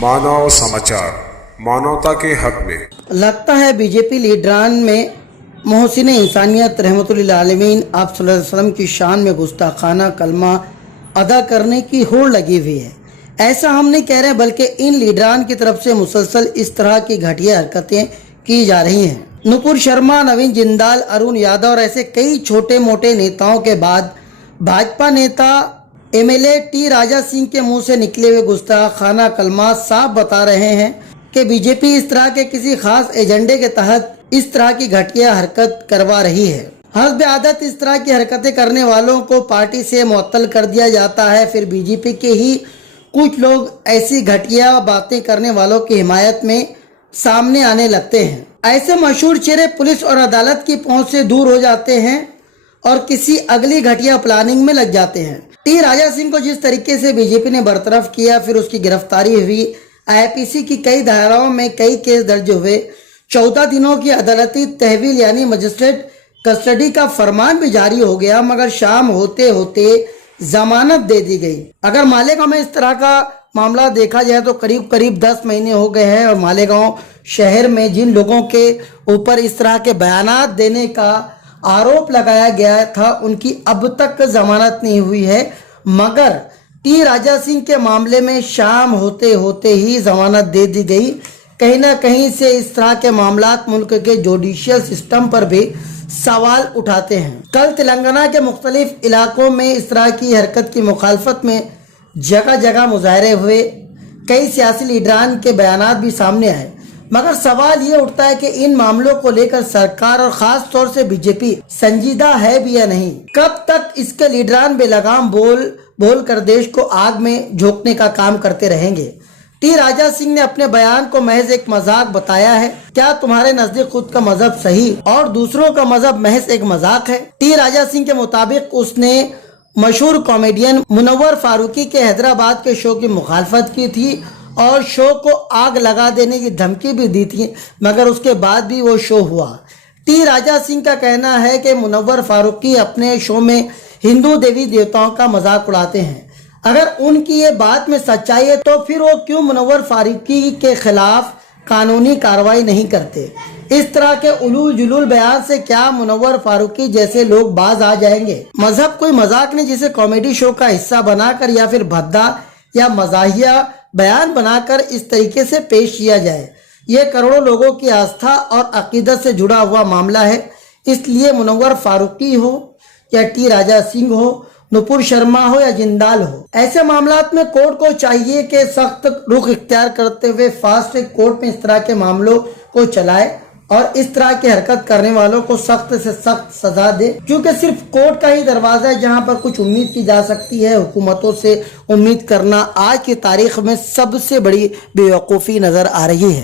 मानव समाचार, मानवता के हक में। लगता है बीजेपी लीडरान में मोहसिन इंसानियत रहमतुल्लिल आलमीन आप सल्लल्लाहु अलैहि वसल्लम की शान में गुस्ताखाना कलमा अदा करने की होड़ लगी हुई है। ऐसा हम नहीं कह रहे, बल्कि इन लीडरान की तरफ से मुसलसल इस तरह की घटिया हरकतें की जा रही हैं। नुपुर शर्मा, नवीन जिंदाल, अरुण यादव और ऐसे कई छोटे मोटे नेताओं के बाद भाजपा नेता एमएलए टी राजा सिंह के मुंह से निकले हुए गुस्ताखाना कलमा साफ बता रहे हैं कि बीजेपी इस तरह के किसी खास एजेंडे के तहत इस तरह की घटिया हरकत करवा रही है। हस्ब आदत इस तरह की हरकतें करने वालों को पार्टी से मुअत्तल कर दिया जाता है। फिर बीजेपी के ही कुछ लोग ऐसी घटिया बातें करने वालों की हिमायत में सामने आने लगते हैं। ऐसे मशहूर चेहरे पुलिस और अदालत की पहुंच से दूर हो जाते हैं और किसी अगली घटिया प्लानिंग में लग जाते हैं। टी राजा सिंह को जिस तरीके से बीजेपी ने बरतरफ किया, फिर उसकी गिरफ्तारी हुई, आईपीसी की कई धाराओं में कई केस दर्ज हुए, 14 दिनों की अदालती तहवील यानी मजिस्ट्रेट कस्टडी का फरमान भी जारी हो गया, मगर शाम होते होते जमानत दे दी गई। अगर मालेगांव में इस तरह का मामला देखा जाए तो करीब करीब 10 महीने हो गए हैं और मालेगांव शहर में जिन लोगों के ऊपर इस तरह के बयानात देने का आरोप लगाया गया था उनकी अब तक जमानत नहीं हुई है, मगर टी राजा सिंह के मामले में शाम होते होते ही जमानत दे दी गई। कहीं ना कहीं से इस तरह के मामलात मुल्क के जुडिशियल सिस्टम पर भी सवाल उठाते हैं। कल तेलंगाना के मुख्तलिफ इलाकों में इस तरह की हरकत की मुखालफत में जगह जगह मुजाहरे हुए, कई सियासी लीडरान के बयानात भी सामने आए, मगर सवाल ये उठता है कि इन मामलों को लेकर सरकार और खास तौर से बीजेपी संजीदा है भी या नहीं। कब तक इसके लीडरान बेलगाम बोल कर देश को आग में झोंकने का काम करते रहेंगे? टी राजा सिंह ने अपने बयान को महज एक मजाक बताया है। क्या तुम्हारे नजदीक खुद का मजहब सही और दूसरों का मजहब महज एक मजाक है? टी राजा सिंह के मुताबिक उसने मशहूर कॉमेडियन मुनव्वर फारूकी के हैदराबाद के शो की मुखालफत की थी और शो को आग लगा देने की धमकी भी दी थी, मगर उसके बाद भी वो शो हुआ। टी राजा सिंह का कहना है कि मुनव्वर फारूकी अपने शो में हिंदू देवी देवताओं का मजाक उड़ाते हैं। अगर उनकी ये बात में सच्चाई है तो फिर वो क्यों मुनव्वर फारूकी के खिलाफ कानूनी कार्रवाई नहीं करते? इस तरह के उलूल जुलूल बयान से क्या मुनव्वर फारूकी जैसे लोग बाज आ जाएंगे? मजहब कोई मजाक नहीं जिसे कॉमेडी शो का हिस्सा बनाकर या फिर भद्दा या मजाहिया बयान बनाकर इस तरीके से पेश किया जाए। ये करोड़ों लोगों की आस्था और अकीदत से जुड़ा हुआ मामला है, इसलिए मुनव्वर फारूकी हो या टी राजा सिंह हो, नुपुर शर्मा हो या जिंदाल हो, ऐसे मामलात में कोर्ट को चाहिए कि सख्त रुख इख्तियार करते हुए फास्ट ट्रैक कोर्ट में इस तरह के मामलों को चलाए और इस तरह की हरकत करने वालों को सख्त से सख्त सजा दे, क्योंकि सिर्फ कोर्ट का ही दरवाजा है जहां पर कुछ उम्मीद की जा सकती है। हुकूमतों से उम्मीद करना आज की तारीख में सबसे बड़ी बेवकूफ़ी नजर आ रही है।